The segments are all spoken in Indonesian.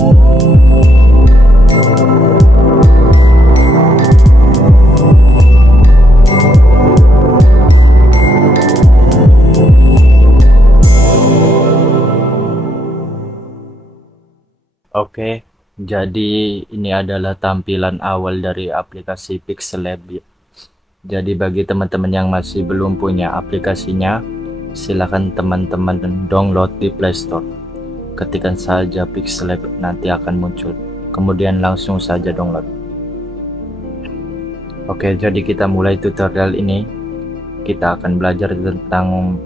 Oke, jadi ini adalah tampilan awal dari aplikasi Pixellab. Jadi bagi teman-teman yang masih belum punya aplikasinya, silakan teman-teman download di Play Store. Ketikkan saja Pixellab, nanti akan muncul. Kemudian langsung saja download. Oke, jadi kita mulai tutorial ini. Kita akan belajar tentang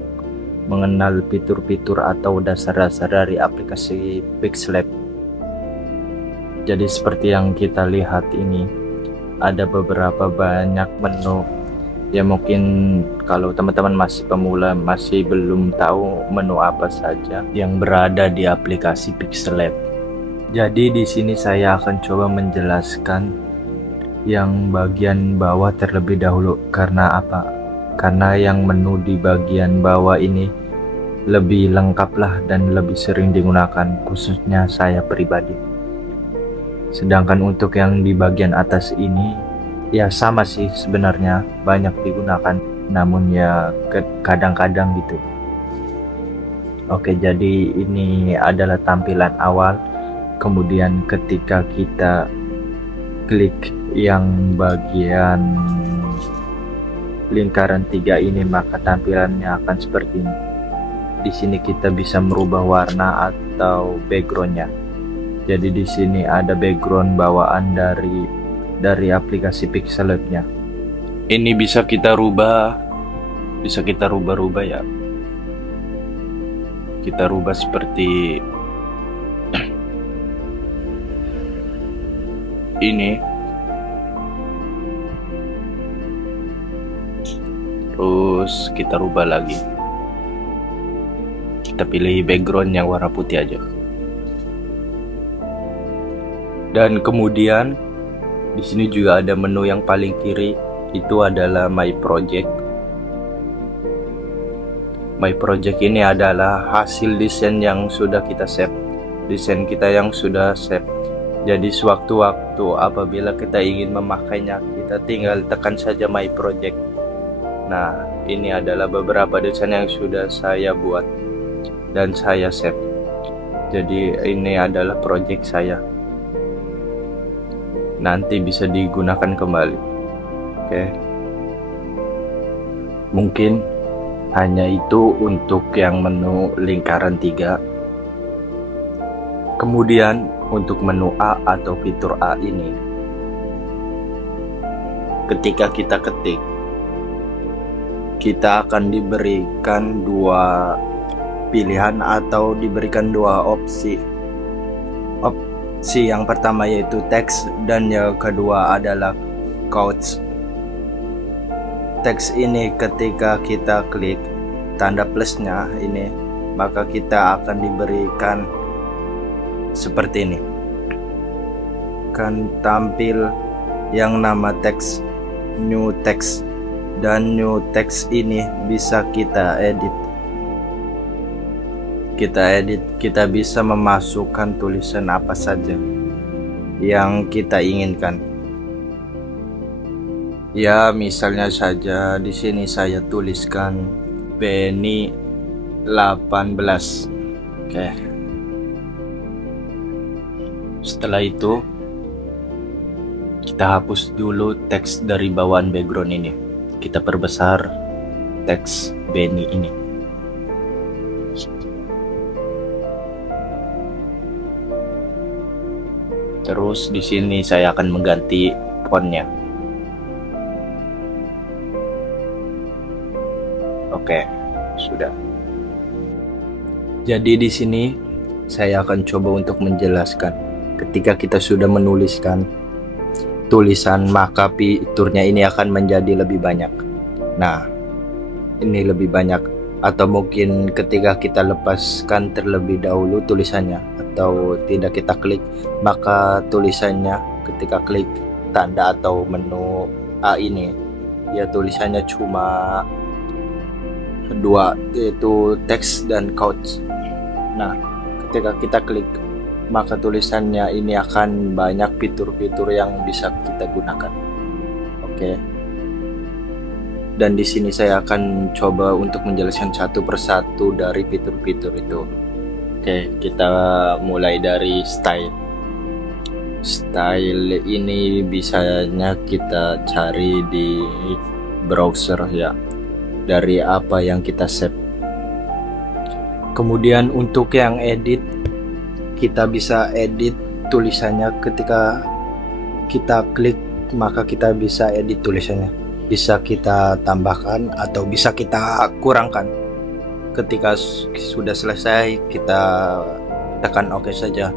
mengenal fitur-fitur atau dasar-dasar dari aplikasi Pixellab. Jadi seperti yang kita lihat ini, ada beberapa banyak menu. Ya mungkin kalau teman-teman masih pemula, masih belum tahu menu apa saja yang berada di aplikasi Pixellab. Jadi di sini saya akan coba menjelaskan yang bagian bawah terlebih dahulu. Karena apa? Karena yang menu di bagian bawah ini lebih lengkap lah dan lebih sering digunakan, khususnya saya pribadi. Sedangkan untuk yang di bagian atas ini ya sama sih sebenarnya, banyak digunakan, namun ya kadang-kadang gitu. Oke, jadi ini adalah tampilan awal. Kemudian ketika kita klik yang bagian lingkaran 3 ini, maka tampilannya akan seperti ini. Di sini kita bisa merubah warna atau backgroundnya. Jadi di sini ada background bawaan dari aplikasi Pixellab-nya. Ini bisa kita rubah ya. Kita rubah seperti ini. Terus kita rubah lagi. Kita pilih background yang warna putih aja. Dan kemudian di sini juga ada menu yang paling kiri, itu adalah My Project. My Project ini adalah hasil desain yang sudah kita save, desain kita yang sudah save. Jadi sewaktu-waktu apabila kita ingin memakainya, kita tinggal tekan saja My Project. Nah, ini adalah beberapa desain yang sudah saya buat dan saya save. Jadi ini adalah project saya. Nanti bisa digunakan kembali. Oke. Mungkin hanya itu untuk yang menu lingkaran 3. Kemudian untuk menu A atau fitur A ini, ketika kita ketik, kita akan diberikan 2 pilihan atau diberikan 2 opsi. Opsi yang pertama yaitu teks dan yang kedua adalah quotes. Teks ini ketika kita klik tanda plusnya ini, maka kita akan diberikan seperti ini. Akan tampil yang nama teks, new text, dan new text ini bisa kita edit. Kita bisa memasukkan tulisan apa saja yang kita inginkan. Ya, misalnya saja di sini saya tuliskan Benny 18. Oke. Setelah itu kita hapus dulu teks dari bawaan background ini. Kita perbesar teks Benny ini. Terus di sini saya akan mengganti fontnya. Oke, sudah. Jadi di sini saya akan coba untuk menjelaskan. Ketika kita sudah menuliskan tulisan, maka fiturnya ini akan menjadi lebih banyak. Nah, ini lebih banyak. Atau mungkin ketika kita lepaskan terlebih dahulu tulisannya, atau tidak kita klik, maka tulisannya ketika klik tanda atau menu A ini, ya tulisannya cuma 2, yaitu teks dan quotes. Nah, ketika kita klik maka tulisannya ini akan banyak fitur-fitur yang bisa kita gunakan. Oke. Dan di sini saya akan coba untuk menjelaskan satu persatu dari fitur-fitur itu. Oke, kita mulai dari style. Style ini bisanya kita cari di browser ya, dari apa yang kita save. Kemudian untuk yang edit, kita bisa edit tulisannya ketika kita klik, maka kita bisa edit tulisannya. Bisa kita tambahkan atau bisa kita kurangkan. Ketika sudah selesai, kita tekan OK saja.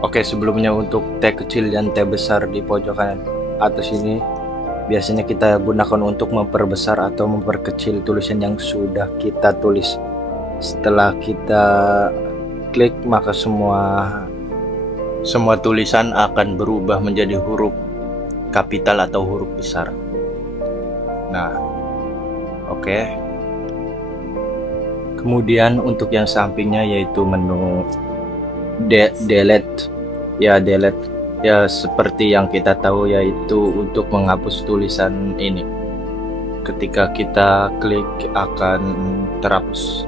Oke, sebelumnya untuk T kecil dan T besar di pojok kanan atas ini biasanya kita gunakan untuk memperbesar atau memperkecil tulisan yang sudah kita tulis. Setelah kita klik, maka semua tulisan akan berubah menjadi huruf kapital atau huruf besar. Nah, oke. Kemudian untuk yang sampingnya yaitu menu delete. Ya seperti yang kita tahu, yaitu untuk menghapus tulisan ini. Ketika kita klik akan terhapus.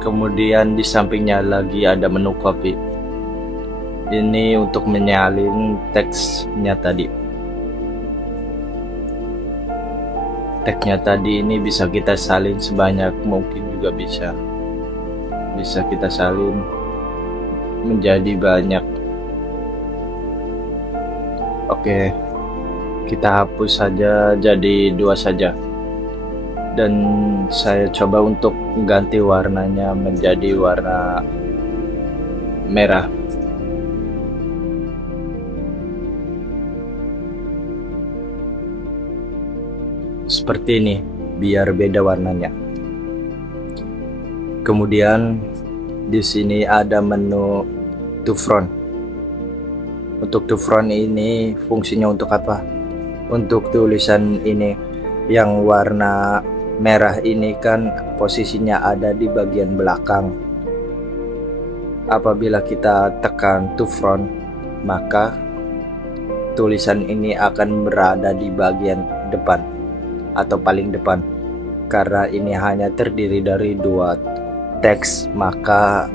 Kemudian di sampingnya lagi ada menu copy. Ini untuk menyalin teksnya tadi. Teksnya tadi ini bisa kita salin sebanyak mungkin, juga bisa kita salin menjadi banyak. Oke, kita hapus saja jadi 2 saja, dan saya coba untuk ganti warnanya menjadi warna merah. Seperti ini, biar beda warnanya. Kemudian di sini ada menu to front. Untuk to front ini fungsinya untuk apa? Untuk tulisan ini yang warna merah ini kan posisinya ada di bagian belakang. Apabila kita tekan to front, maka tulisan ini akan berada di bagian depan atau paling depan. Karena ini hanya terdiri dari 2 teks, maka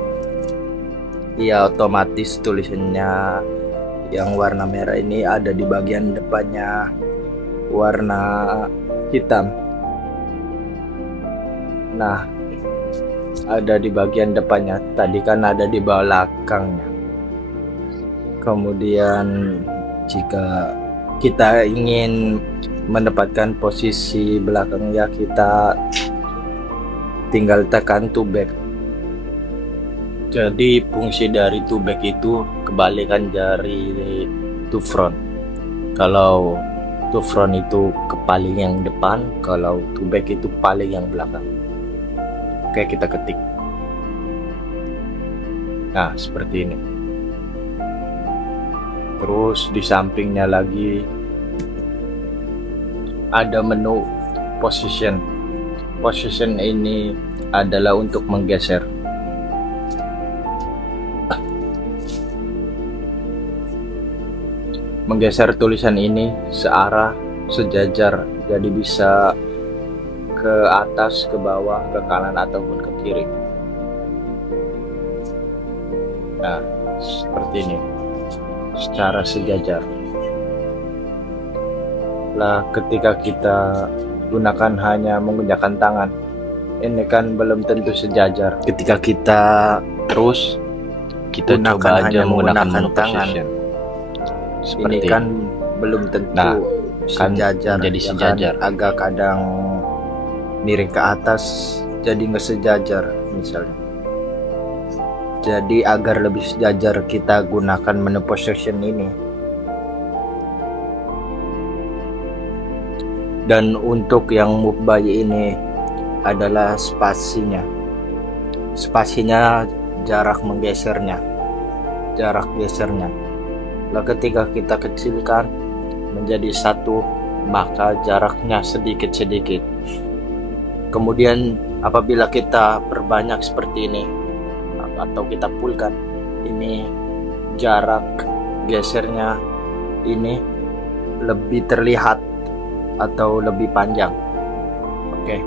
ya otomatis tulisannya yang warna merah ini ada di bagian depannya warna hitam. Nah, ada di bagian depannya, tadi kan ada di belakangnya. Kemudian jika kita ingin mendapatkan posisi belakang, ya kita tinggal tekan to back. Jadi fungsi dari to back itu kebalikan dari to front. Kalau to front itu ke paling yang depan, kalau to back itu paling yang belakang. Oke, kita ketik. Nah, seperti ini. Terus di sampingnya lagi ada menu position. Position ini adalah untuk menggeser. Menggeser tulisan ini searah, sejajar, jadi bisa ke atas, ke bawah, ke kanan ataupun ke kiri. Nah, seperti ini, secara sejajar. Lah, ketika kita gunakan hanya menggunakan tangan, ini kan belum tentu sejajar. Ketika kita coba aja menggunakan tangan, seperti ini kan belum tentu sejajar. Jadi sejajar, kan agak kadang miring ke atas, jadi nggak sejajar misalnya. Jadi agar lebih sejajar, kita gunakan menu position ini. Dan untuk yang move by ini adalah spasinya. Spasinya jarak menggesernya, jarak gesernya. Lalu ketika kita kecilkan menjadi 1, maka jaraknya sedikit-sedikit. Kemudian apabila kita perbanyak seperti ini atau kita fullkan, ini jarak gesernya ini lebih terlihat atau lebih panjang. Oke.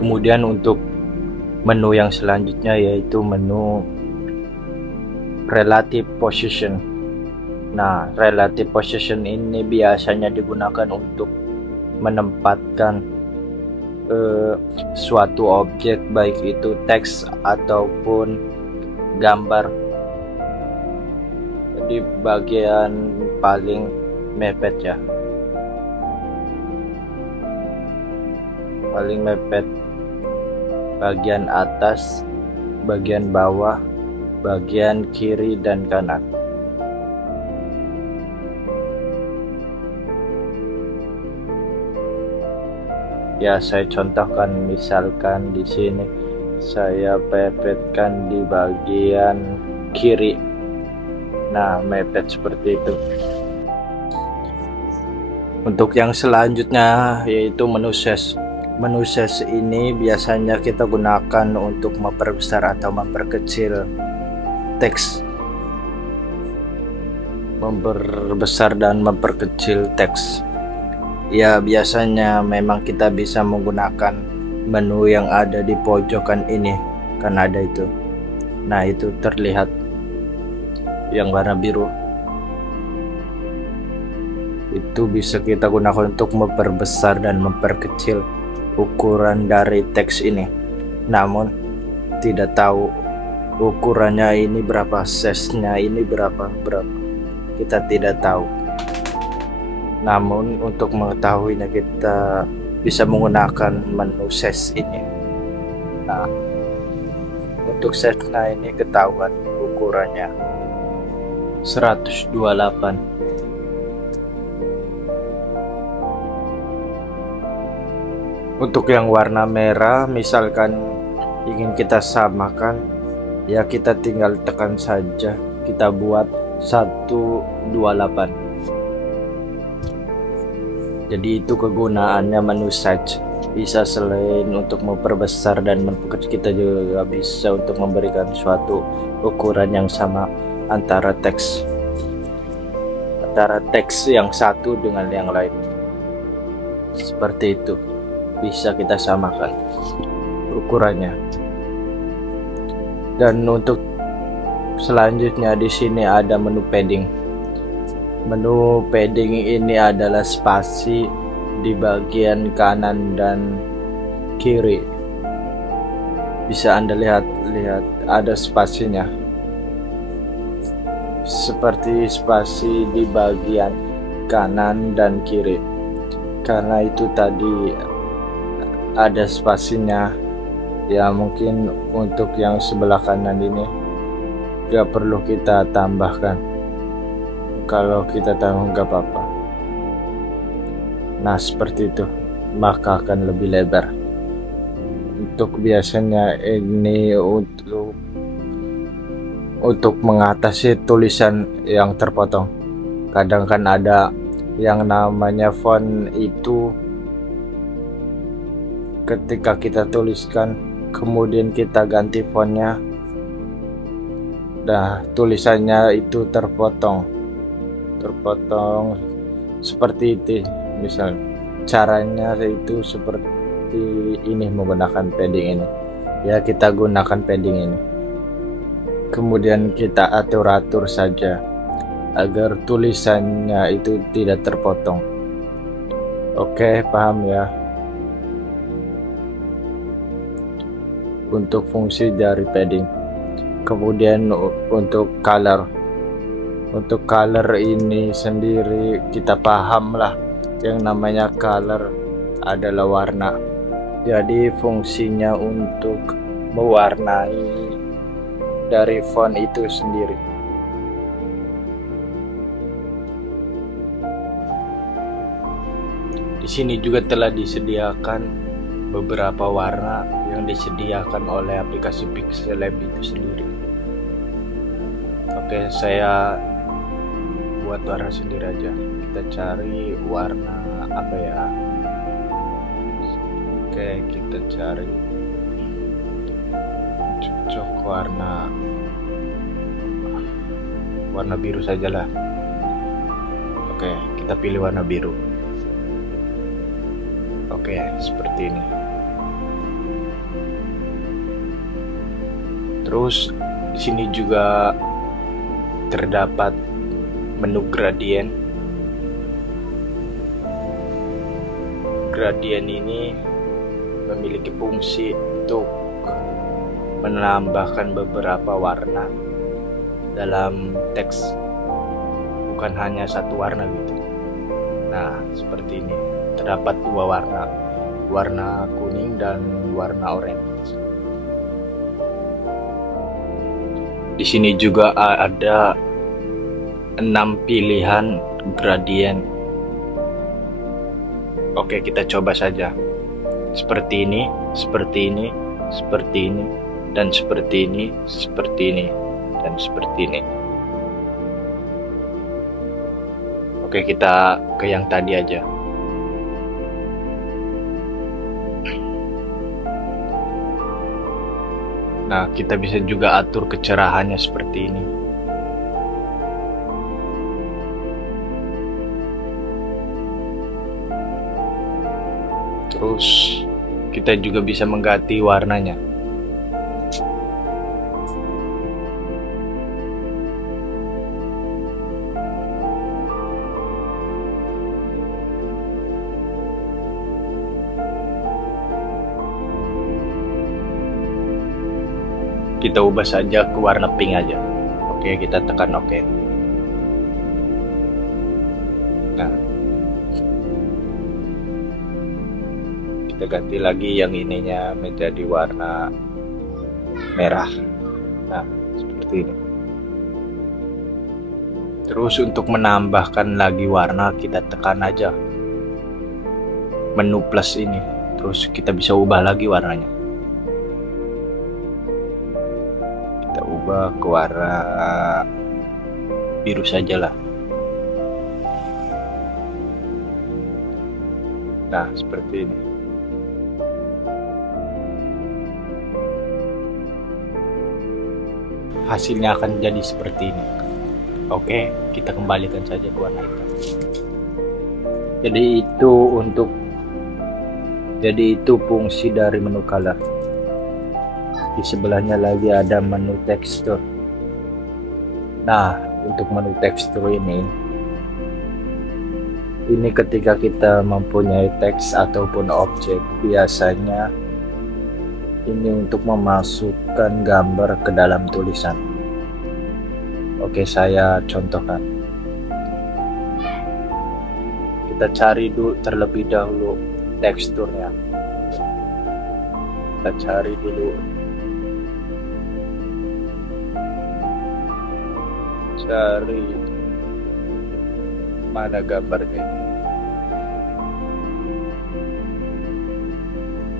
Kemudian untuk menu yang selanjutnya yaitu menu relative position. Nah, relative position ini biasanya digunakan untuk menempatkan suatu objek, baik itu teks ataupun gambar, di bagian paling mepet ya, paling mepet, bagian atas, bagian bawah, bagian kiri dan kanan. Ya, saya contohkan, misalkan di sini saya pepetkan di bagian kiri. Nah, mepet seperti itu. Untuk yang selanjutnya yaitu menu ses. Menu ses ini biasanya kita gunakan untuk memperbesar atau memperkecil teks. Memperbesar dan memperkecil teks. Ya, biasanya memang kita bisa menggunakan menu yang ada di pojokan ini, kan ada itu. Nah, itu terlihat yang warna biru. Itu bisa kita gunakan untuk memperbesar dan memperkecil ukuran dari teks ini. Namun tidak tahu ukurannya ini berapa, size-nya ini berapa. Kita tidak tahu. Namun untuk mengetahuinya kita bisa menggunakan menu size ini. Nah, untuk size-nya ini ketahuan ukurannya 128. Untuk yang warna merah, misalkan ingin kita samakan, ya kita tinggal tekan saja, kita buat 128. Jadi itu kegunaannya menu size. Bisa selain untuk memperbesar dan memperkecil, kita juga bisa untuk memberikan suatu ukuran yang sama antara teks yang satu dengan yang lain. Seperti itu. Bisa kita samakan ukurannya. Dan untuk selanjutnya di sini ada menu padding. Menu padding ini adalah spasi di bagian kanan dan kiri. Bisa Anda lihat ada spasinya. Seperti spasi di bagian kanan dan kiri. Karena itu tadi ada spasinya. Ya, mungkin untuk yang sebelah kanan ini gak perlu kita tambahkan. Kalau kita tahu nggak apa-apa. Nah, seperti itu, maka akan lebih lebar. Untuk biasanya ini untuk mengatasi tulisan yang terpotong. Kadang kan ada yang namanya font itu, ketika kita tuliskan kemudian kita ganti fontnya, nah tulisannya itu terpotong seperti itu. Misal caranya itu seperti ini, menggunakan padding ini. Ya, kita gunakan padding ini, kemudian kita atur saja agar tulisannya itu tidak terpotong. Oke, paham ya? Untuk fungsi dari padding. Kemudian untuk color ini sendiri kita paham lah, yang namanya color adalah warna. Jadi fungsinya untuk mewarnai dari font itu sendiri. Di sini juga telah disediakan beberapa warna yang disediakan oleh aplikasi Pixel Lab itu sendiri. Oke, saya buat warna sendiri aja. Kita cari warna apa ya? Oke, kita cari cocok warna biru sajalah. Oke, kita pilih warna biru. Oke, seperti ini. Terus di sini juga terdapat menu gradien. Gradien ini memiliki fungsi untuk menambahkan beberapa warna dalam teks, bukan hanya satu warna gitu. Nah, seperti ini. Terdapat dua warna kuning dan warna orange. Di sini juga ada 6 pilihan gradien. Oke, kita coba saja. Seperti ini, seperti ini, seperti ini, dan seperti ini, seperti ini, dan seperti ini. Oke, kita ke yang tadi aja. Nah, kita bisa juga atur kecerahannya seperti ini. Terus kita juga bisa mengganti warnanya. Kita ubah saja ke warna pink aja. Oke, kita tekan oke. Nah, kita ganti lagi yang ininya menjadi warna merah. Nah, seperti ini. Terus untuk menambahkan lagi warna, kita tekan aja menu plus ini. Terus kita bisa ubah lagi warnanya. Kita ubah ke warna biru sajalah. Nah, seperti ini. Hasilnya akan jadi seperti ini. Oke, kita kembalikan saja ke warna hitam. Jadi itu fungsi dari menu color. Di sebelahnya lagi ada menu tekstur. Nah, untuk menu tekstur ini ketika kita mempunyai teks ataupun objek, biasanya ini untuk memasukkan gambar ke dalam tulisan. Oke, saya contohkan. Kita cari dulu terlebih dahulu teksturnya. Kita cari dulu. Cari mana gambarnya ini.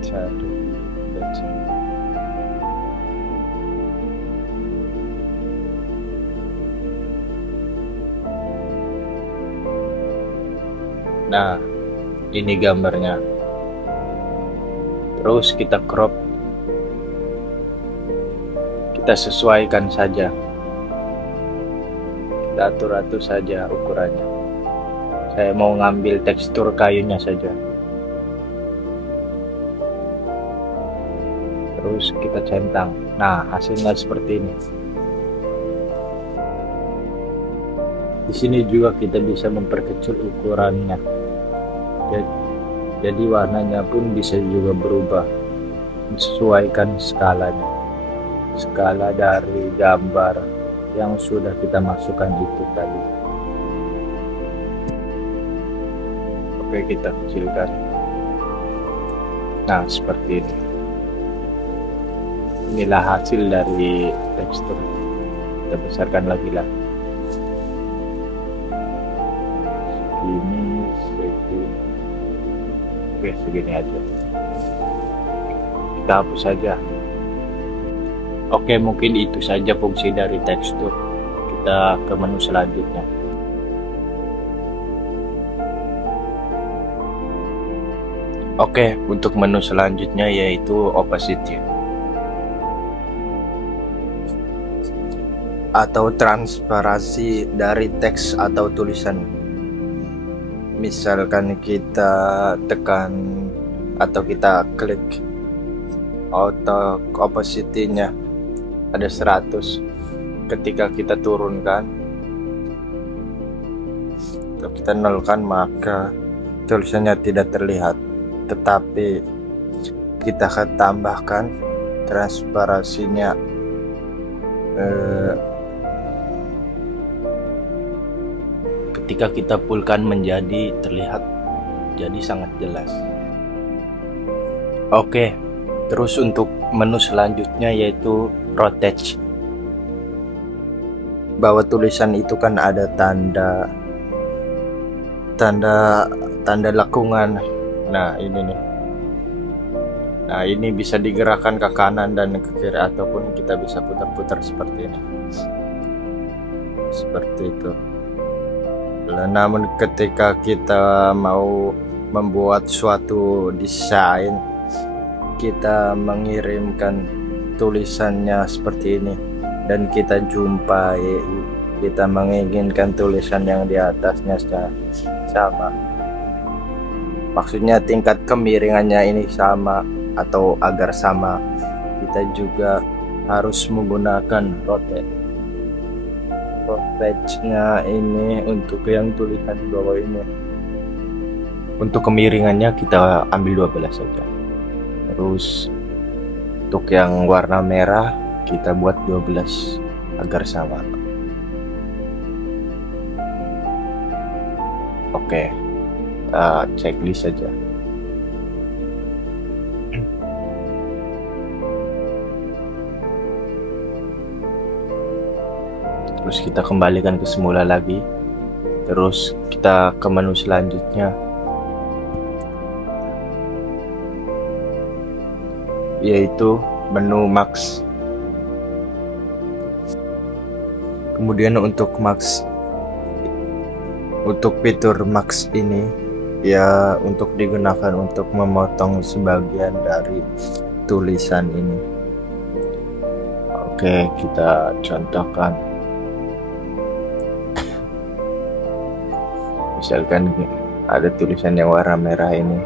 Cari. Nah, ini gambarnya. Terus kita crop. Kita sesuaikan saja. Kita atur-atur saja ukurannya. Saya mau ngambil tekstur kayunya saja. Terus kita centang. Nah, hasilnya seperti ini. Di sini juga kita bisa memperkecil ukurannya. Jadi warnanya pun bisa juga berubah. Sesuaikan skalanya. Skala dari gambar yang sudah kita masukkan itu tadi. Oke, kita kecilkan. Nah, seperti ini. Inilah hasil dari tekstur. Kita besarkan lagi lah. Segini. Oke, segini aja. kita hapus saja. Oke, mungkin itu saja fungsi dari tekstur. Kita ke menu selanjutnya. Oke, untuk menu selanjutnya yaitu opacity atau transparansi dari teks atau tulisan. Misalkan kita tekan atau kita klik auto opacity-nya ada 100. Ketika kita turunkan atau kita nolkan, maka tulisannya tidak terlihat. Tetapi kita akan tambahkan transparansinya ketika kita fullkan menjadi terlihat, jadi sangat jelas. Oke, terus untuk menu selanjutnya yaitu rotate. Bahwa tulisan itu kan ada tanda lakungan. Nah ini nih. Nah ini bisa digerakkan ke kanan dan ke kiri, ataupun kita bisa putar-putar seperti ini. Seperti itu. Namun ketika kita mau membuat suatu desain, kita mengirimkan tulisannya seperti ini dan kita jumpai, kita menginginkan tulisan yang di atasnya sama. Maksudnya tingkat kemiringannya ini sama atau agar sama, kita juga harus menggunakan rotate-nya ini untuk yang tulisan di bawah ini. Untuk kemiringannya kita ambil 12 saja. Terus untuk yang warna merah kita buat 12 agar sama. Oke, checklist saja. Terus kita kembalikan ke semula lagi. Terus kita ke menu selanjutnya yaitu menu max. Kemudian untuk fitur max ini ya untuk digunakan untuk memotong sebagian dari tulisan ini. Oke, kita contohkan. Misalkan ada tulisan yang warna merah ini.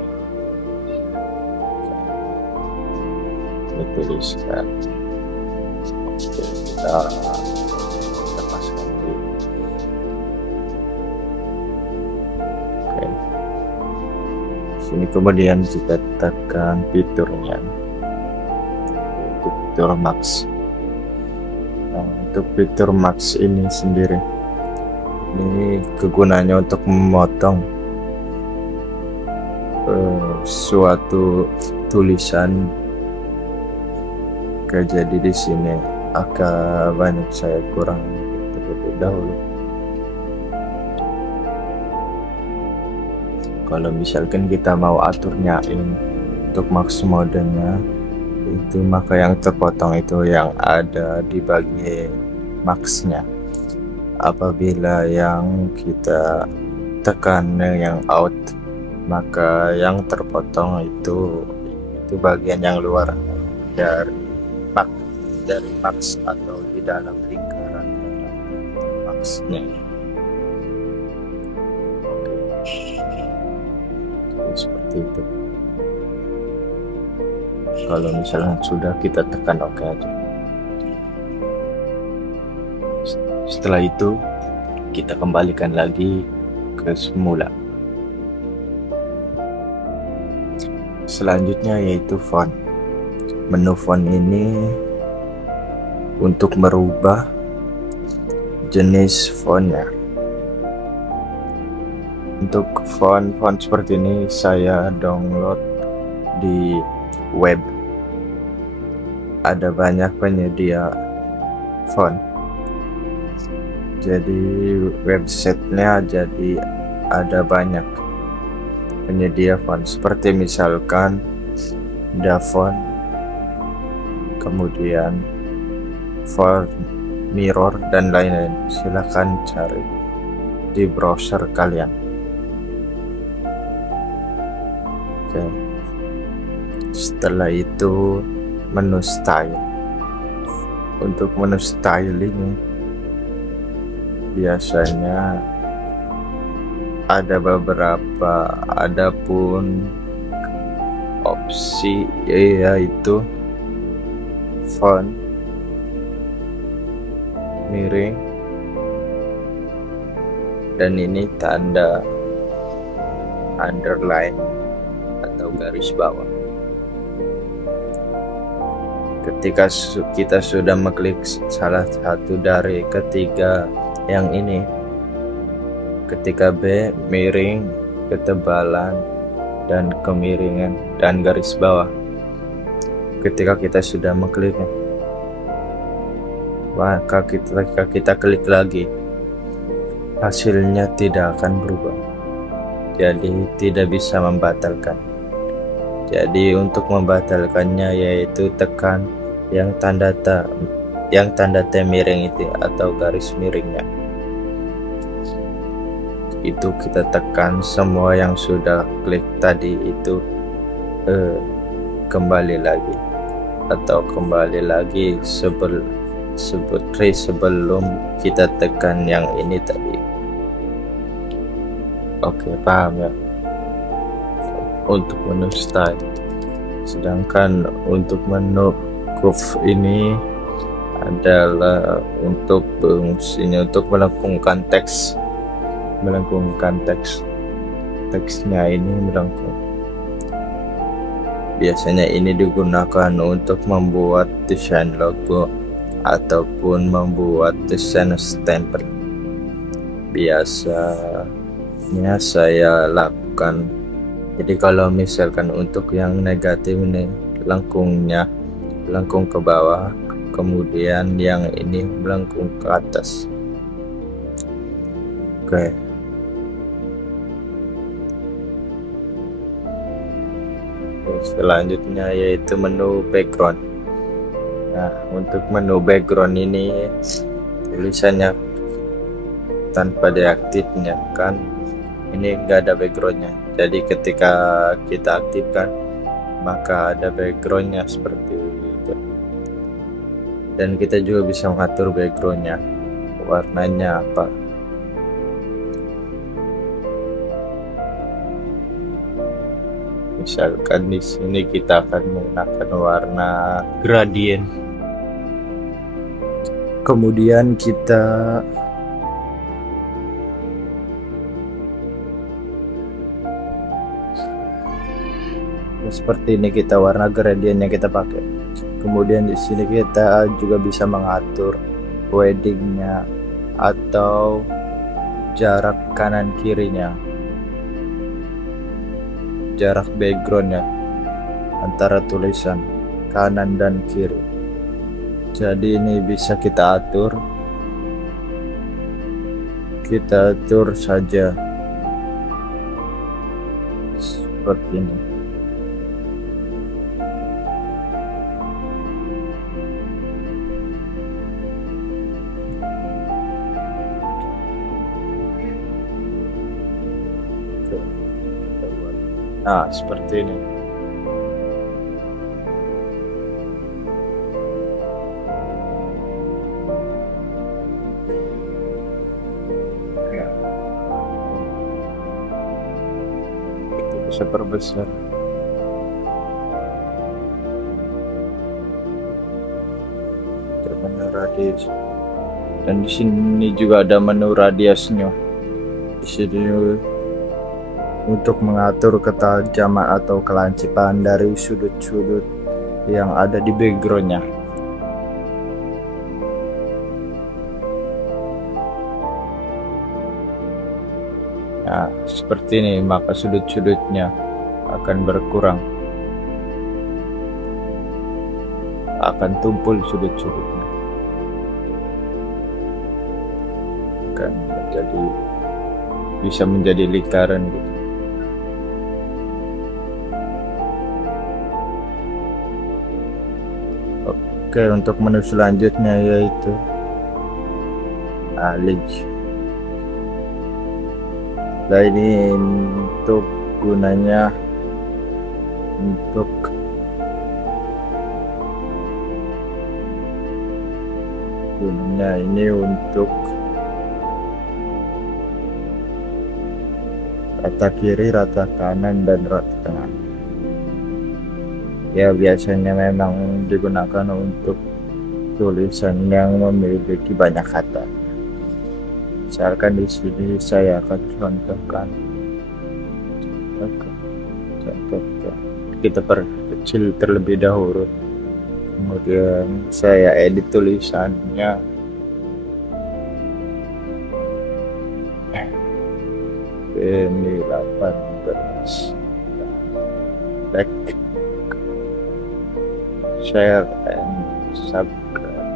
Tuliskan. Oke, kita lepaskan dulu. Oke. Sini kemudian kita tekan fiturnya, untuk fitur max. Nah, untuk fitur max ini sendiri, ini kegunaannya untuk memotong suatu tulisan. Jadi di sini agak banyak saya kurang terlebih dahulu. Kalau misalkan kita mau aturnya untuk max modenya itu, maka yang terpotong itu yang ada di bagian maxnya. Apabila yang kita tekan yang out, maka yang terpotong itu bagian yang luar dari max atau di dalam lingkaran maxnya. Oke, seperti itu. Kalau misalnya sudah, kita tekan OK aja. Setelah itu kita kembalikan lagi ke semula. Selanjutnya yaitu font. Menu font ini untuk merubah jenis fontnya. Untuk font seperti ini saya download di web. Ada banyak penyedia font. Jadi websitenya jadi ada banyak penyedia font, seperti misalkan DaFont, kemudian font, mirror, dan lain-lain. Silahkan cari di browser kalian. Oke. Setelah itu menu style. Untuk menu style ini biasanya ada beberapa, adapun opsi yaitu font, miring, dan ini tanda underline atau garis bawah. Ketika kita sudah mengklik salah satu dari ketiga yang ini, ketika B, miring, ketebalan, dan kemiringan, dan garis bawah. Ketika kita sudah mengkliknya, maka ketika kita klik lagi, hasilnya tidak akan berubah. Jadi tidak bisa membatalkan. Jadi untuk membatalkannya yaitu tekan yang tanda T miring itu atau garis miringnya. Itu kita tekan, semua yang sudah klik tadi itu kembali lagi seperti sebelum kita tekan yang ini tadi. Oke, paham ya untuk menu style. Sedangkan untuk menu curve ini adalah untuk fungsinya untuk melengkungkan teksnya ini melengkung. Biasanya ini digunakan untuk membuat desain logo ataupun membuat desain stempel. Biasanya saya lakukan. Jadi kalau misalkan untuk yang negatif ini melengkung ke bawah, kemudian yang ini melengkung ke atas. Oke. Selanjutnya yaitu menu background. Nah, untuk menu background ini tulisannya tanpa diaktifnya kan, ini enggak ada backgroundnya. Jadi ketika kita aktifkan maka ada backgroundnya seperti itu. Dan kita juga bisa mengatur backgroundnya, warnanya apa. Misalkan di sini kita akan menggunakan warna gradient. Kemudian kita seperti ini, kita warna gradient yang kita pakai. Kemudian di sini kita juga bisa mengatur weddingnya atau jarak kanan kirinya, jarak backgroundnya antara tulisan kanan dan kiri. Jadi ini bisa kita atur saja seperti ini. Nah, seperti ini. Kita bisa perbesar. Menu radius. Dan di sini juga ada menu radiusnya. Di sini untuk mengatur ketajaman atau kelancipan dari sudut-sudut yang ada di backgroundnya. Nah, seperti ini, maka sudut-sudutnya akan berkurang, akan tumpul sudut-sudutnya, akan bisa menjadi lingkaran gitu. Oke, untuk menu selanjutnya yaitu Alig. Nah, ini untuk gunanya ini untuk rata kiri, rata kanan, dan rata tengah. Ya, biasanya memang digunakan untuk tulisan yang memiliki banyak kata. Misalkan di sini saya akan contohkan. Kita perkecil terlebih dahulu, kemudian saya edit tulisannya. Ini 18, like, share, and subscribe.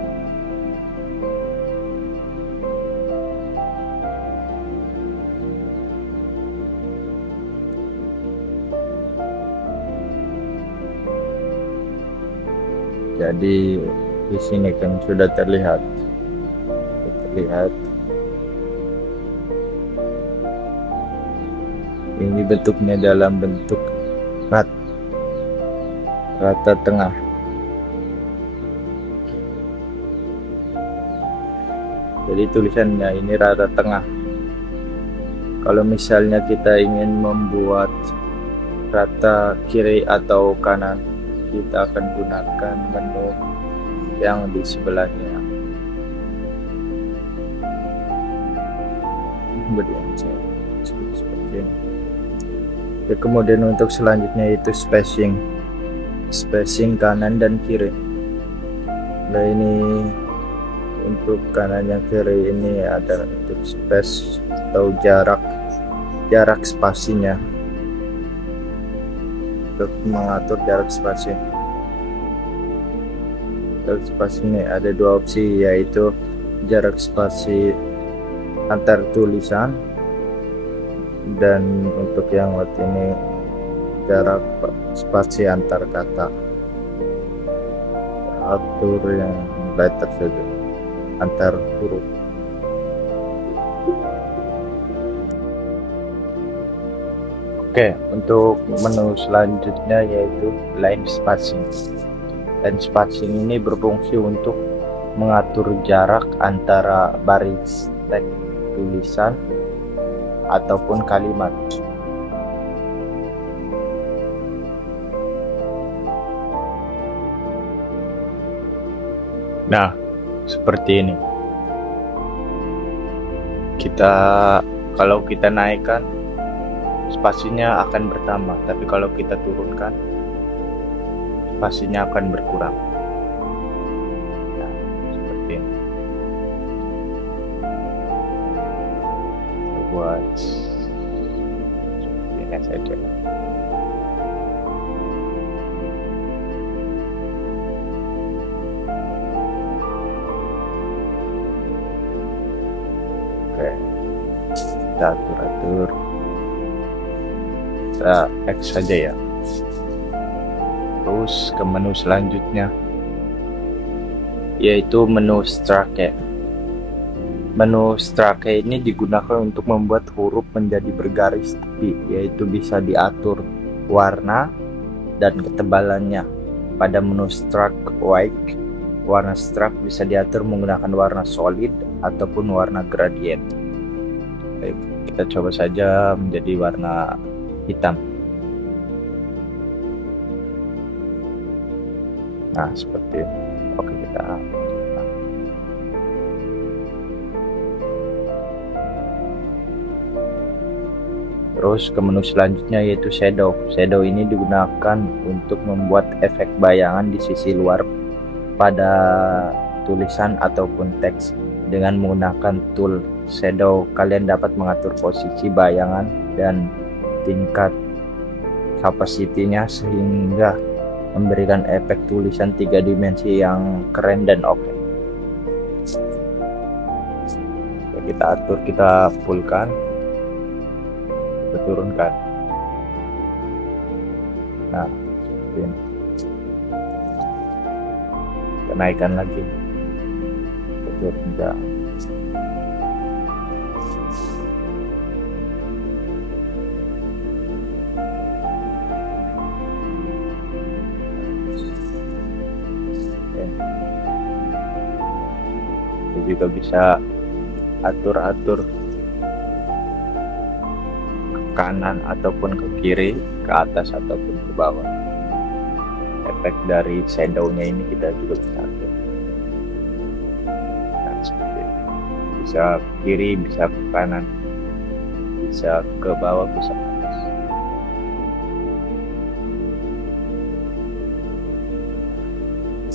Jadi di sini kan sudah terlihat ini bentuknya dalam bentuk rata tengah. Jadi tulisannya ini rata tengah. Kalau misalnya kita ingin membuat rata kiri atau kanan, kita akan gunakan menu yang di sebelahnya. Kemudian seperti ini. Ya, kemudian untuk selanjutnya itu spacing kanan dan kiri. Nah, ini untuk kanan yang kiri ini ada untuk space atau jarak spasinya. Untuk mengatur jarak spasi ini ada dua opsi, yaitu jarak spasi antar tulisan, dan untuk yang ini jarak spasi antar kata. Atur yang letter saja, antar huruf. Oke, untuk menu selanjutnya yaitu line spacing. Line spacing ini berfungsi untuk mengatur jarak antara baris teks tulisan ataupun kalimat. Nah, seperti ini. Kalau kita naikkan, spasinya akan bertambah, tapi kalau kita turunkan, spasinya akan berkurang. Nah, seperti ini. Buat seperti ini saja. Oke, kita atur. Kita X saja ya. Terus ke menu selanjutnya yaitu menu Strake. Menu Strake ini digunakan untuk membuat huruf menjadi bergaris tepi, yaitu bisa diatur warna dan ketebalannya. Pada menu Stroke White, warna stroke bisa diatur menggunakan warna solid ataupun warna gradient. Baik, kita coba saja menjadi warna hitam. Nah, seperti ini. Oke, kita terus ke menu selanjutnya yaitu shadow. Shadow ini digunakan untuk membuat efek bayangan di sisi luar pada tulisan ataupun teks. Dengan menggunakan tool shadow, kalian dapat mengatur posisi bayangan dan tingkat kapasitinya sehingga memberikan efek tulisan 3 dimensi yang keren dan oke. Kita atur, kita fullkan, kita turunkan. Nah, seperti ini. kenaikan lagi ke rendah. Oke. Kita juga bisa atur-atur ke kanan ataupun ke kiri, ke atas ataupun ke bawah. Efek dari shadow-nya ini kita juga bisa atur. Nah, seperti itu. Bisa ke kiri, bisa ke kanan, bisa ke bawah, bisa ke atas.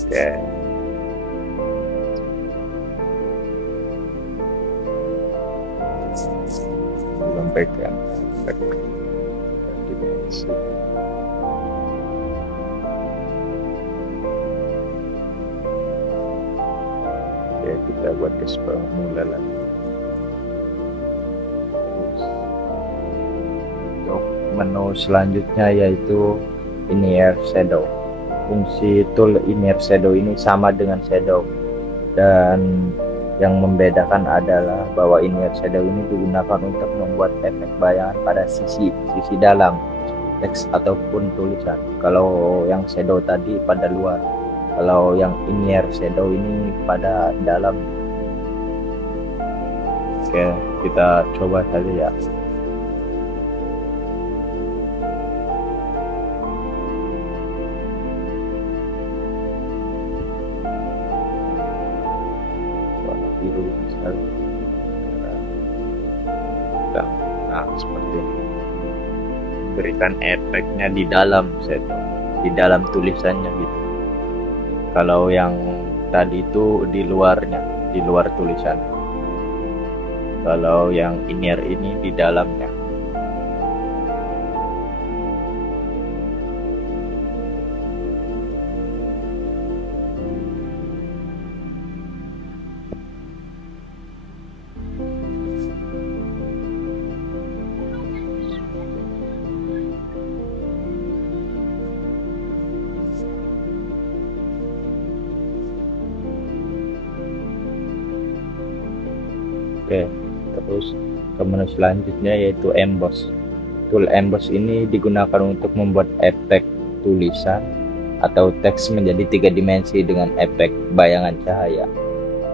Oke. Sampaikan efek dimensi. Oke, kita buat ke semula lagi. Untuk menu selanjutnya yaitu Linear Shadow. Fungsi tool Linear Shadow ini sama dengan shadow, dan yang membedakan adalah bahwa Linear Shadow ini digunakan untuk membuat efek bayangan pada sisi dalam teks ataupun tulisan. Kalau yang shadow tadi pada luar, kalau yang Linear Shadow ini pada dalam. Oke, kita coba saja ya. Warna biru misalnya. Nah, seperti ini. Berikan efeknya di dalam shadow, di dalam tulisannya gitu. Kalau yang tadi itu di luarnya, di luar tulisan. Kalau yang linear ini di dalamnya. Oke, terus ke menu selanjutnya yaitu Emboss. Tool Emboss ini digunakan untuk membuat efek tulisan atau teks menjadi 3 dimensi dengan efek bayangan cahaya.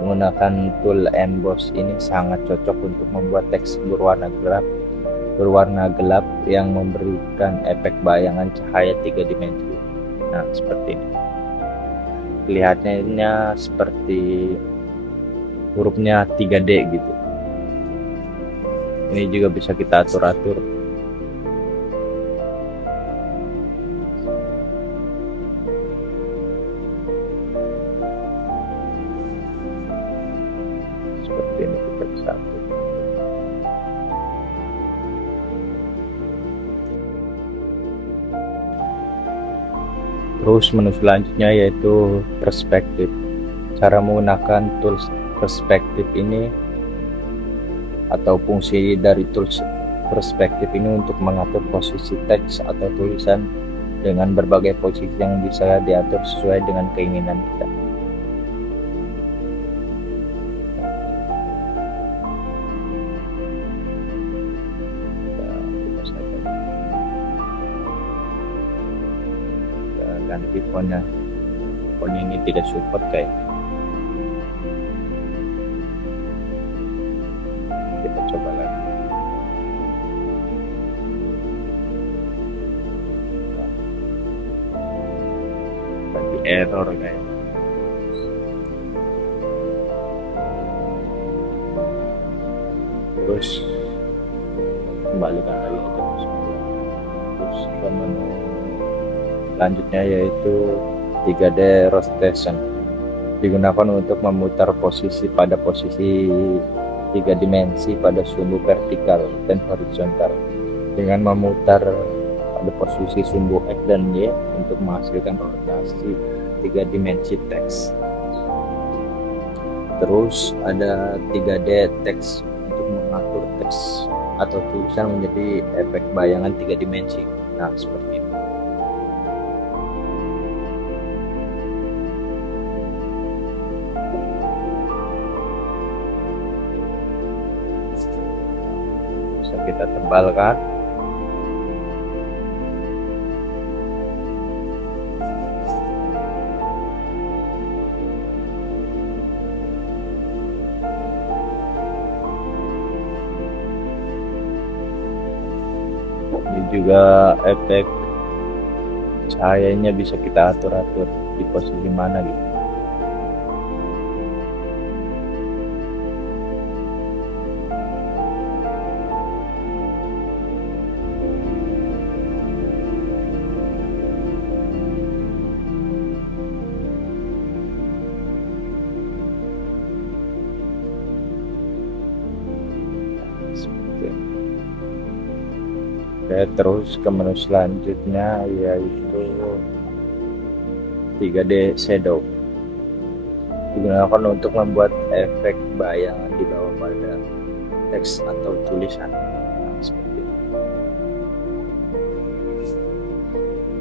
Menggunakan tool Emboss ini sangat cocok untuk membuat teks berwarna gelap yang memberikan efek bayangan cahaya 3 dimensi. Nah, seperti ini. Kelihatannya seperti hurufnya 3D gitu. Ini juga bisa kita atur-atur. Seperti ini kita bisa atur. Terus menu selanjutnya yaitu perspektif. Cara menggunakan tools perspektif ini atau fungsi dari tools perspektif ini untuk mengatur posisi teks atau tulisan dengan berbagai posisi yang bisa diatur sesuai dengan keinginan kita. Kita ganti fontnya. Font ini tidak support kayak. Kita coba lagi. Bagi error kayak. Terus kembalikan lagi aja ke semula. Terus ke menu selanjutnya yaitu 3D rotation. Digunakan untuk memutar posisi 3 dimensi pada sumbu vertikal dan horizontal dengan memutar pada posisi sumbu X dan Y untuk menghasilkan rotasi 3 dimensi teks. Terus ada 3D text untuk mengatur teks atau tulisan menjadi efek bayangan 3 dimensi. Nah, seperti ini. bisa kita tebalkan. Ini juga efek cahayanya bisa kita atur-atur di posisi mana gitu. Seperti ini. Oke, terus ke menu selanjutnya yaitu 3D Shadow, digunakan untuk membuat efek bayangan di bawah pada teks atau tulisan. Nah, seperti ini.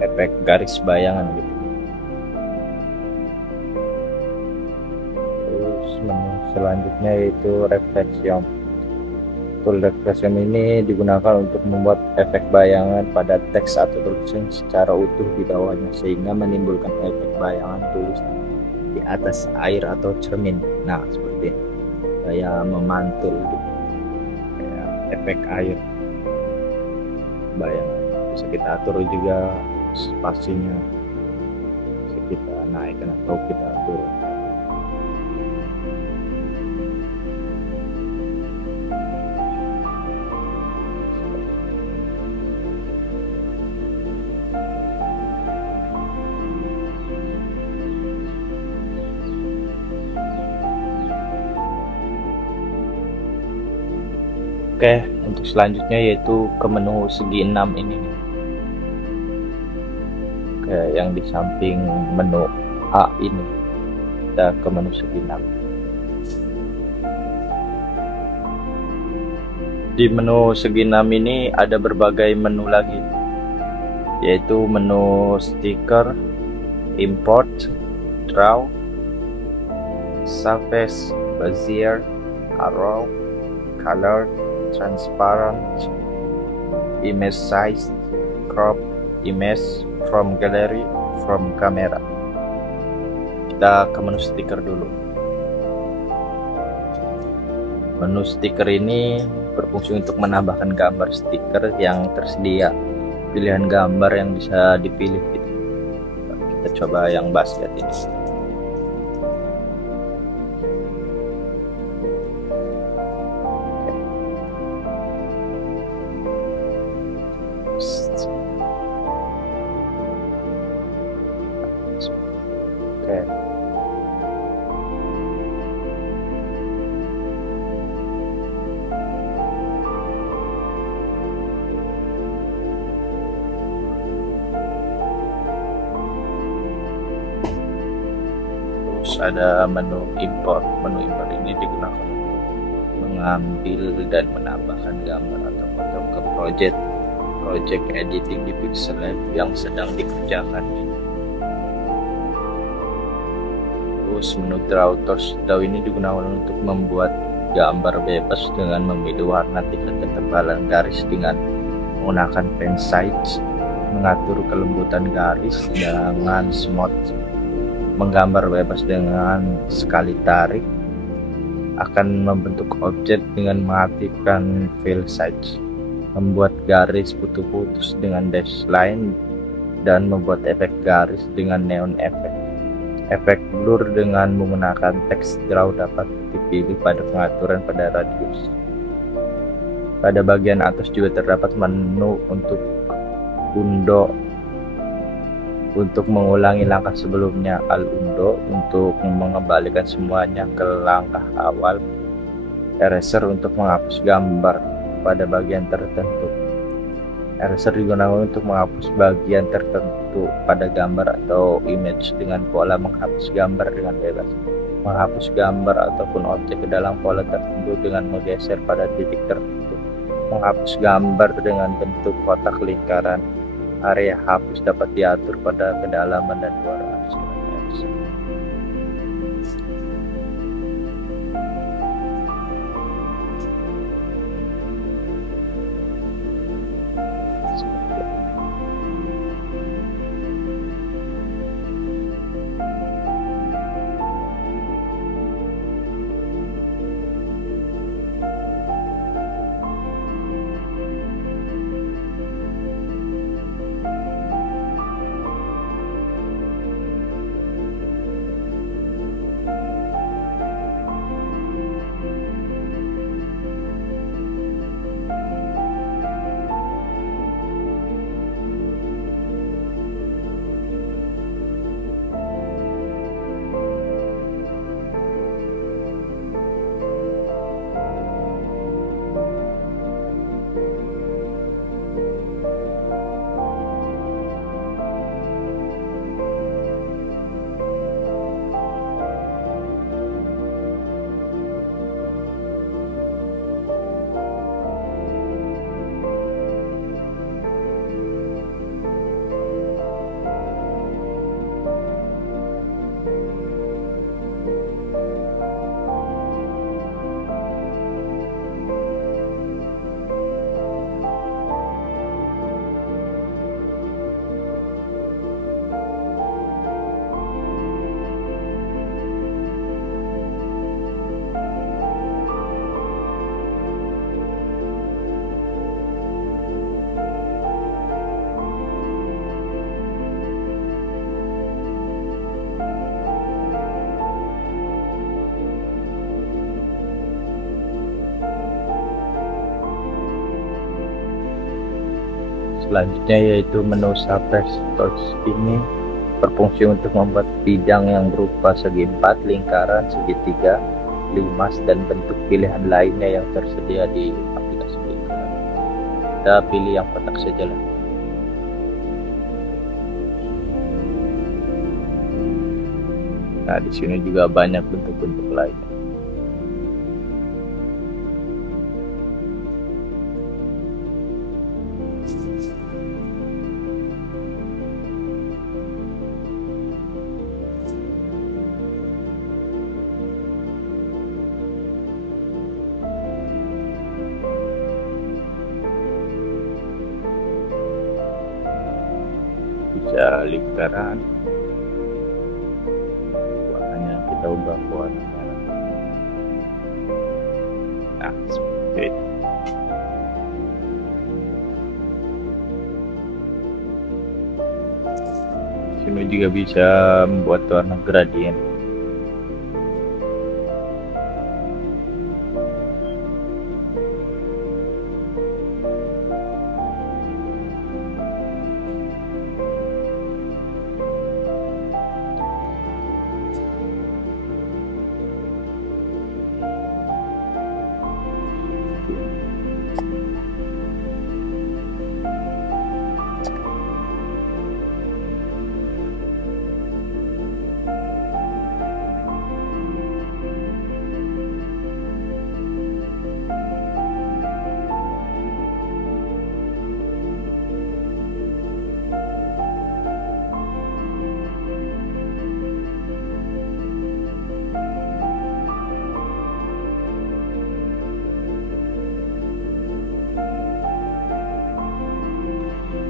Efek garis bayangan gitu. Terus menu selanjutnya yaitu Reflection. Tool Reflection ini digunakan untuk membuat efek bayangan pada teks atau tulisan secara utuh di bawahnya, sehingga menimbulkan efek bayangan tulisan di atas air atau cermin. Nah, seperti ini. Kayak memantul gitu. Kayak efek air bayangan. Bisa kita atur juga spasinya, bisa kita naikkan atau kita turunkan. Oke, untuk selanjutnya yaitu ke menu segi 6 ini. Oke, yang di samping menu A ini. Kita ke menu segi 6. Di menu segi 6 ini ada berbagai menu lagi, yaitu menu stiker, import, draw, surface, bezier, arrow, color, transparent, image size, crop, image, from gallery, from camera. Kita ke menu stiker dulu. Menu stiker ini berfungsi untuk menambahkan gambar stiker yang tersedia, pilihan gambar yang bisa dipilih gitu. Kita coba yang basket ini. Oke. Terus ada menu import. Menu import ini digunakan untuk mengambil dan menambahkan gambar atau foto ke project editing di Pixel Lab yang sedang dikerjakan. Terus menu draw ini digunakan untuk membuat gambar bebas dengan memilih warna, tingkat ketebalan garis dengan menggunakan pen size, mengatur kelembutan garis dengan smooth, menggambar bebas dengan sekali tarik, akan membentuk objek dengan mengaktifkan fill size, membuat garis putus-putus dengan dash line, dan membuat efek garis dengan neon effect. Efek blur dengan menggunakan teks draw dapat dipilih pada pengaturan pada radius. Pada bagian atas juga terdapat menu untuk undo, untuk mengulangi langkah sebelumnya, al undo untuk mengembalikan semuanya ke langkah awal, eraser untuk menghapus gambar pada bagian tertentu. Eraser digunakan untuk menghapus bagian tertentu pada gambar atau image dengan pola menghapus gambar dengan bebas, menghapus gambar ataupun objek ke dalam pola tertentu dengan menggeser pada titik tertentu, menghapus gambar dengan bentuk kotak lingkaran. Area hapus dapat diatur pada kedalaman dan luar eraser. Selanjutnya yaitu menu Sapes Touch. Ini berfungsi untuk membuat bidang yang berupa segi 4, lingkaran, segitiga, limas, dan bentuk pilihan lainnya yang tersedia di aplikasi Background. Kita pilih yang kotak saja lah. Nah, di sini juga banyak bentuk-bentuk lainnya. Bisa lingkaran, warnanya kita ubah ke warna merah. Nah, seperti itu. Sini juga bisa membuat warna gradien.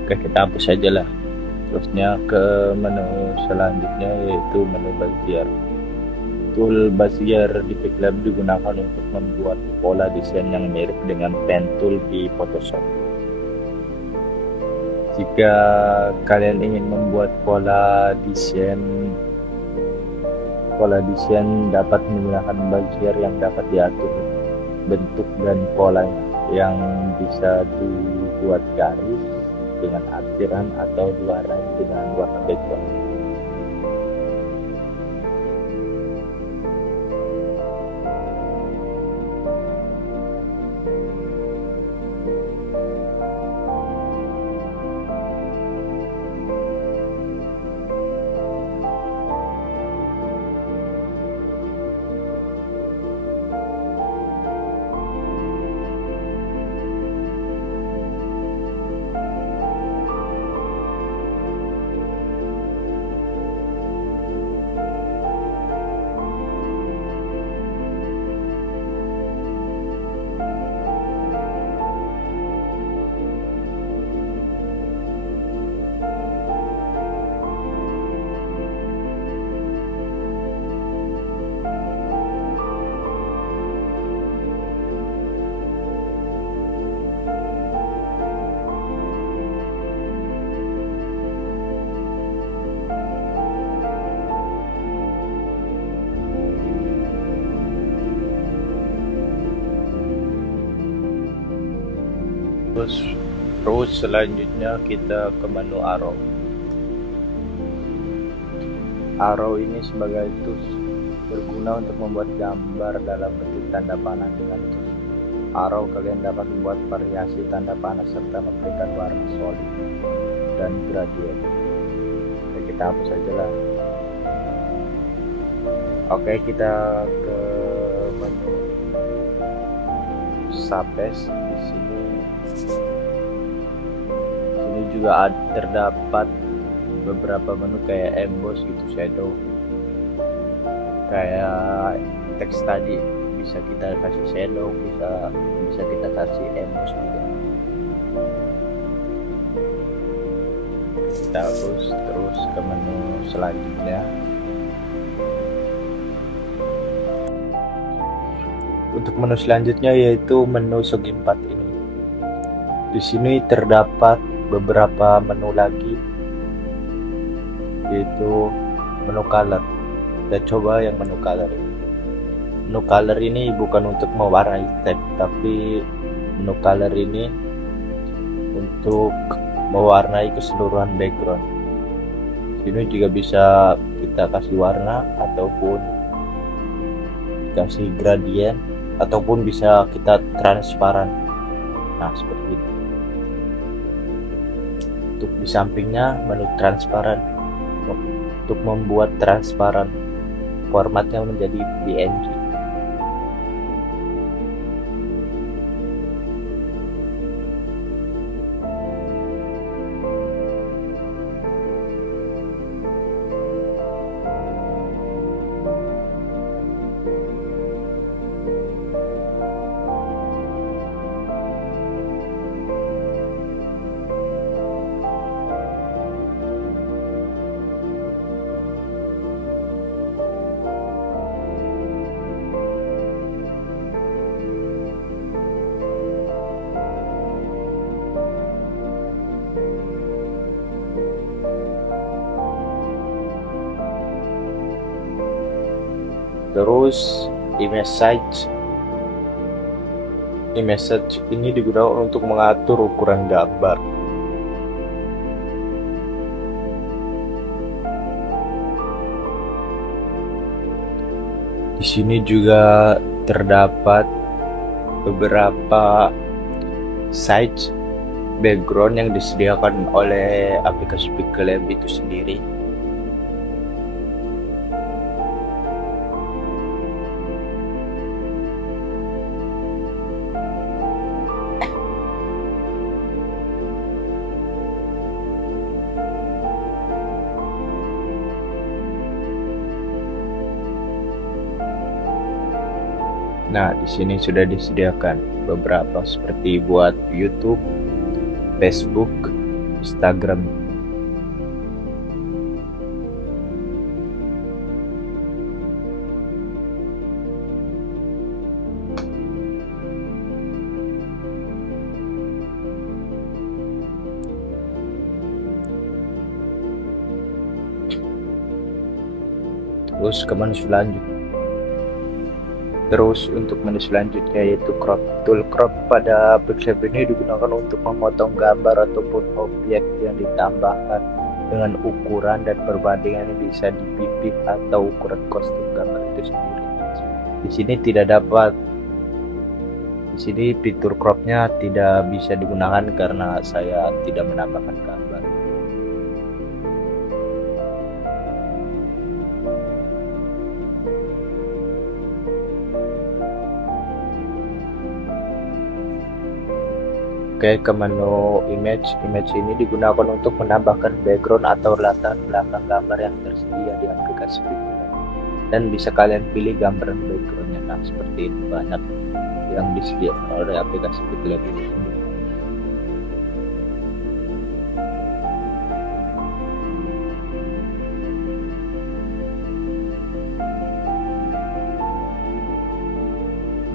Oke, kita hapus saja lah. Terusnya ke menu selanjutnya yaitu menu Bezier. Tool Bezier di Pixlab digunakan untuk membuat pola desain yang mirip dengan pen tool di Photoshop. Jika kalian ingin membuat pola desain dapat menggunakan Bezier yang dapat diatur bentuk dan polanya, yang bisa dibuat garis dengan artiran atau diwarnai dengan warna background. Terus selanjutnya kita ke menu arrow. Arrow ini sebagai tools berguna untuk membuat gambar dalam bentuk tanda panah dengan tools arrow. Kalian dapat membuat variasi tanda panah serta memberikan warna solid dan gradien. Oke, kita hapus saja lah. Oke, kita ke menu Sapes. Di sini juga terdapat beberapa menu kayak emboss gitu, shadow, kayak teks tadi bisa kita kasih shadow, bisa kita kasih emboss juga. Kita hapus terus ke menu selanjutnya. Untuk menu selanjutnya yaitu menu segi 4 ini. Di sini terdapat beberapa menu lagi, yaitu menu color. Kita coba yang menu color ini. Menu color ini bukan untuk mewarnai teks, tapi menu color ini untuk mewarnai keseluruhan background. Sini juga bisa kita kasih warna ataupun kasih gradient ataupun bisa kita transparan. Nah, seperti ini. Untuk di sampingnya menu transparan. Untuk membuat transparan, formatnya menjadi PNG. Terus image size ini digunakan untuk mengatur ukuran gambar. Di sini juga terdapat beberapa size background yang disediakan oleh aplikasi Pixlab itu sendiri. Nah, di sini sudah disediakan beberapa seperti buat YouTube, Facebook, Instagram. Terus ke menu selanjutnya. Terus untuk menu selanjutnya yaitu crop. Tool crop pada Pixlab ini digunakan untuk memotong gambar ataupun objek yang ditambahkan dengan ukuran dan perbandingan yang bisa dipipih atau ukuran kostum gambar itu sendiri. Di sini fitur cropnya tidak bisa digunakan karena saya tidak menambahkan gambar. Oke, ke menu image ini digunakan untuk menambahkan background atau latar belakang gambar yang tersedia di aplikasi Pixlab, dan bisa kalian pilih gambaran backgroundnya. Nah, seperti ini banyak yang disediakan oleh aplikasi Pixlab ini.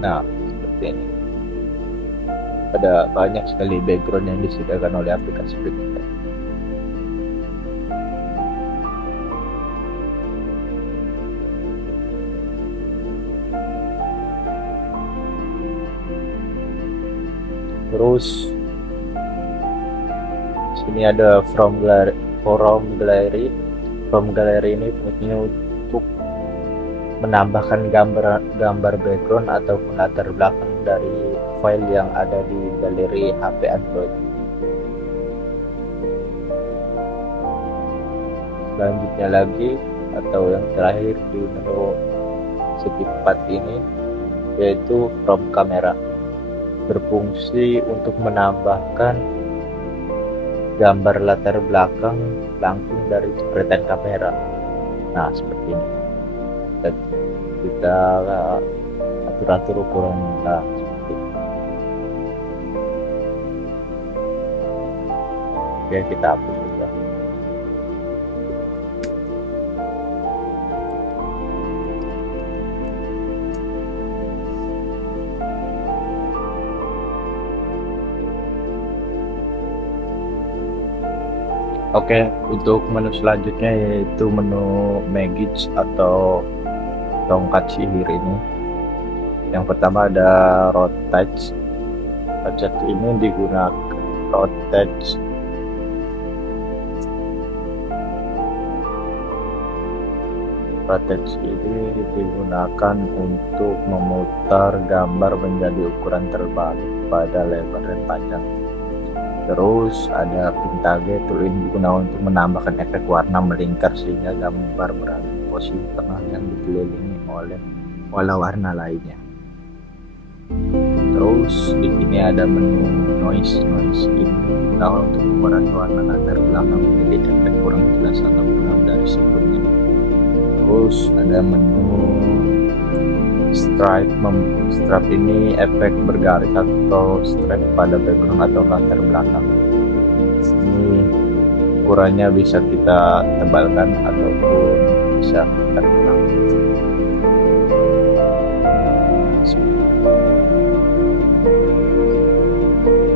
Nah, seperti ini. Ada banyak sekali background yang disediakan oleh aplikasi Pixlab. Terus sini ada from gallery. From gallery ini fungsinya untuk menambahkan gambar background ataupun latar belakang dari file yang ada di galeri HP Android. Selanjutnya lagi atau yang terakhir di menu segi 4 ini yaitu from camera, berfungsi untuk menambahkan gambar latar belakang langsung dari jepretan kamera. Nah, seperti ini. Kita atur ukuran. Nah, seperti ini. Oke, kita hapus saja. Oke, untuk menu selanjutnya yaitu menu Magic atau tongkat sihir ini. Yang pertama ada rotate. Rotate ini digunakan rotate Vertex ini digunakan untuk memutar gambar menjadi ukuran terbalik pada lebar dan panjang. Terus ada pintage, tool ini digunakan untuk menambahkan efek warna melingkar sehingga gambar berada di posisi tengah yang dikelilingi oleh pola warna lainnya. Terus di sini ada menu noise ini digunakan untuk mengurangi warna latar belakang menjadi efek kurang jelas atau kurang dari sebelumnya. Terus ada menu stripe ini efek bergaris atau stripe pada background atau latar belakang. Ini ukurannya bisa kita tebalkan ataupun bisa kita kurang.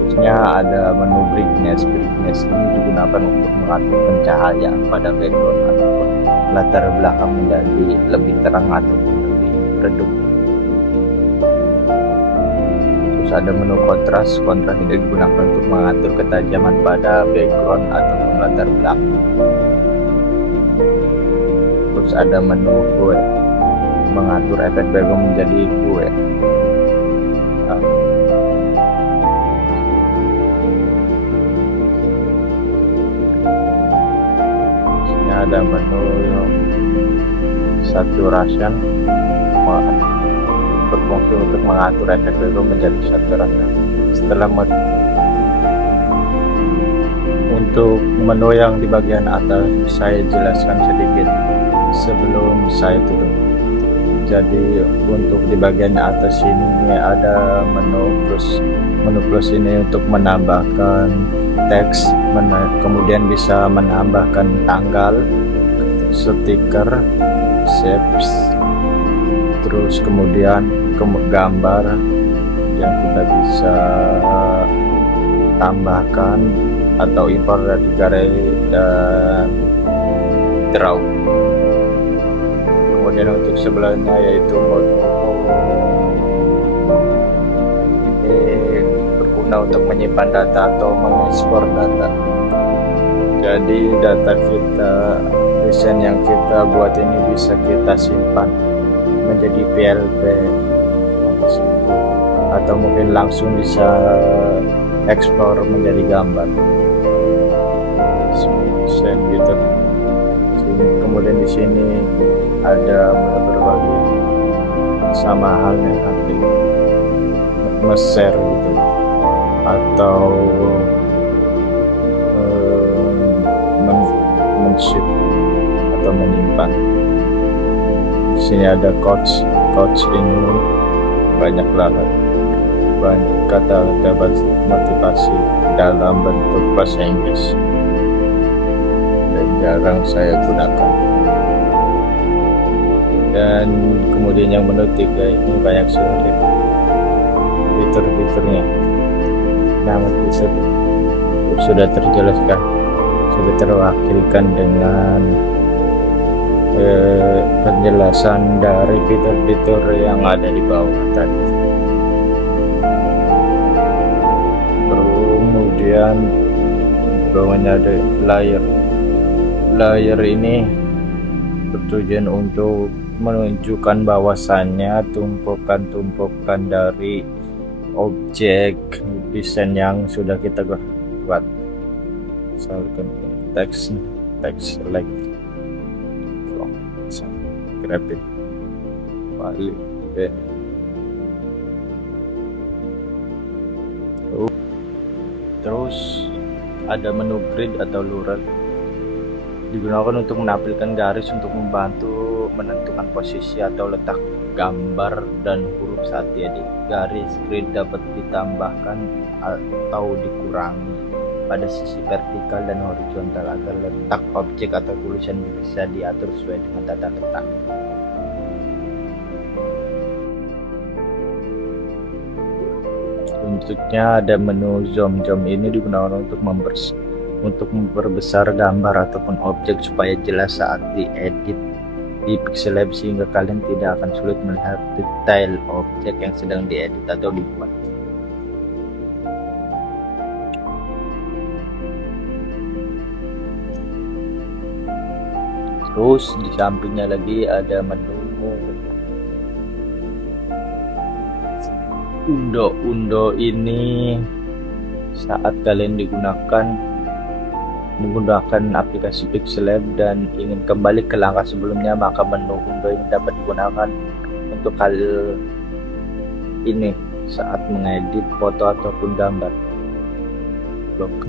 Terusnya ada menu brightness ini digunakan untuk mengatur pencahayaan pada background ataupun latar belakang menjadi lebih terang ataupun lebih redup. Terus ada menu kontras ini digunakan untuk mengatur ketajaman pada background ataupun latar belakang. Terus ada menu hue, mengatur efek background menjadi hue. Ada menu saturation berfungsi untuk mengatur efek background menjadi saturation. Untuk menu yang di bagian atas saya jelaskan sedikit sebelum saya tutup. Jadi untuk di bagian atas ini ada menu plus ini untuk menambahkan teks, kemudian bisa menambahkan tanggal, stiker, shapes, terus kemudian gambar yang kita bisa tambahkan atau import dari galeri dan draw. Kemudian untuk sebelahnya yaitu mode ini berguna untuk menyimpan data atau mengekspor data. Jadi data kita, desain yang kita buat ini bisa kita simpan menjadi PLP atau mungkin langsung bisa ekspor menjadi gambar gitu. Kemudian di sini ada berbagai sama halnya nanti share gitu atau men-ship atau menyimpan. Di sini ada coach ini banyak kata motivasi dalam bentuk bahasa Inggris dan jarang saya gunakan. Dan kemudian yang menu 3 ini banyak sekali fitur-fiturnya. Nama fitur sudah terjelaskan, sudah terwakilkan dengan penjelasan dari fitur-fitur yang ada di bawah tadi. Kemudian bawahnya ada layer ini bertujuan untuk menunjukkan bahwasannya tumpukan dari objek desain yang sudah kita buat. Misalkan teks select graphic balik terus ada menu grid atau lural digunakan untuk menampilkan garis untuk membantu menentukan posisi atau letak gambar dan huruf saat diedit. Garis grid dapat ditambahkan atau dikurangi pada sisi vertikal dan horizontal agar letak objek atau tulisan bisa diatur sesuai dengan tata letak. Selanjutnya ada menu zoom ini digunakan untuk memperbesar gambar ataupun objek supaya jelas saat diedit di Pixelab sehingga kalian tidak akan sulit melihat detail objek yang sedang diedit atau dibuat. Terus di sampingnya lagi ada menu undo ini. Saat kalian menggunakan aplikasi Pixellab dan ingin kembali ke langkah sebelumnya, maka menu undo ini dapat digunakan untuk hal ini saat mengedit foto ataupun gambar. Blok.